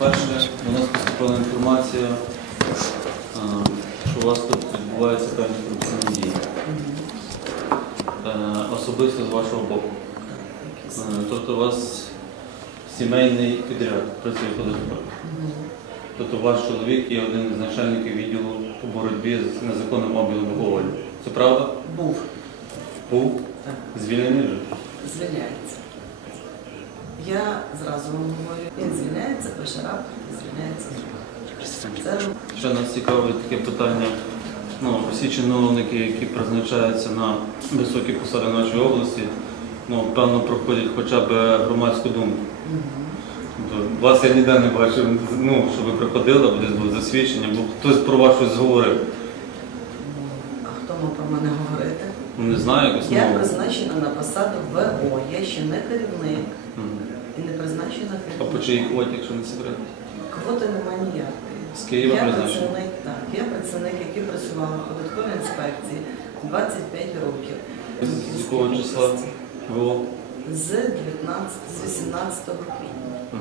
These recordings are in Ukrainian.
Перше, до нас поступила інформація, що у вас тут відбуваються певні корупційні дії. Е, Особисто з вашого боку. Е, Тобто у вас сімейний підряд працює податково. Тобто ваш чоловік є один із начальників відділу по боротьбі з незаконним обігом алкоголю. Це правда? Був, Був так, звільнений вже. звільняється. Я зразу вам говорю, звільняється, рапорт, і звільняється. Це Ще нас цікавить таке питання. Ну, всі чиновники, які призначаються на високі посади нашої області, ну, певно, проходять хоча б громадську думку. Тобто, Вас я ніде не бачив, ну, щоб ви приходили, або десь було засвідчення, бо хтось про вас щось говорив. А хто мав про мене говорити? Не знаю, якось Я призначена на посаду ВО, я ще не керівник мгм. І не призначена А по чиїй квоті, якщо не секрет? Квоти немає ніякої. З Києва я призначено? працівник, так, я працівник, який працював на податковій інспекції 25 років. З якого числа? ВО? З 19, з 18 квітня.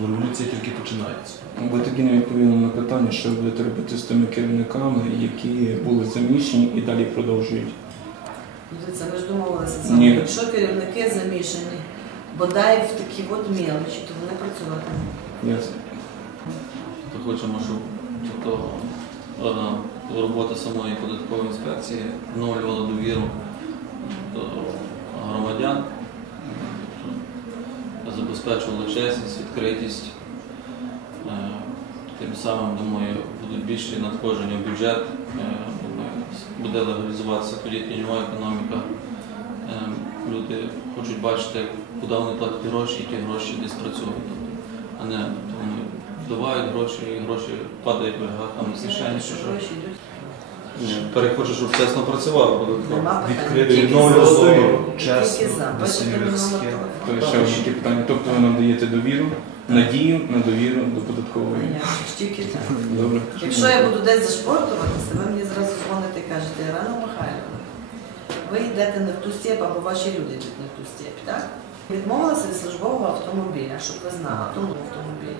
Бо революція тільки починається. Ви тоді не відповіли на питання, що ви будете робити з тими керівниками, які були заміщені і далі продовжують. Ну, Дивіться, ми ж домовилися з Ні. Якщо керівники замішані, бодай в такі от мелочі, то вони працюватимуть. Ясно. То хочемо, щоб тобто, е, робота самої податкової інспекції вновлювала довіру до громадян, тобто, забезпечувала чесність, відкритість. Е, Тим самим, думаю, будуть більші надходження в бюджет, е, буде легалізуватися тоді тіньова економіка. Люди хочуть бачити, куди вони платять гроші, і ті гроші десь працюють. Тобто, а не вони вдавають гроші, і гроші падають в там з кишені. Що чи що. гроші йдуть. Ні, Перехочу, щоб чесно працювало. Відкрити нову за. чесно, ще питання. Тобто ви нам даєте довіру, надію на довіру до податкової. Тільки так. Добре. Якщо я буду десь зашпортуватися, ви мені зразу дзвоните і кажете, Ірина Михайлівна, ви йдете не в ту степ, або ваші люди йдуть не в ту степ, так? Відмовилася від службового автомобіля, щоб ви знали, тому автомобілі.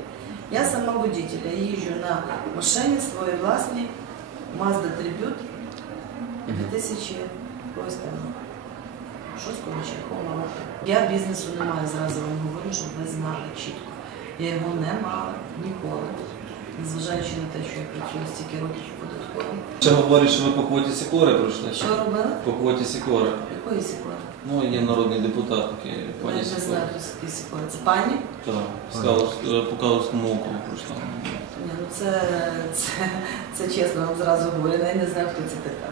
Я сама водитель, я їжджу на машині своїй власній Mazda Tribute 2000 ось там шостого якого року. Я бізнесу не маю, зразу вам говорю, щоб ви знали чітко. Я його не мала ніколи, незважаючи на те, що я працюю стільки років у податковій. Ще говорять, що ви по квоті Сікори пройшли. Що робили? По квоті Сікори. Якої сікори? Ну, є народний депутат такий, Я пані не Сікора. знаю, хто такий сікори. Це пані? Так, з Калуш- по Калуському округу пройшла. Ні, ну це, це, це чесно вам зразу говорю, я не знаю, хто це така.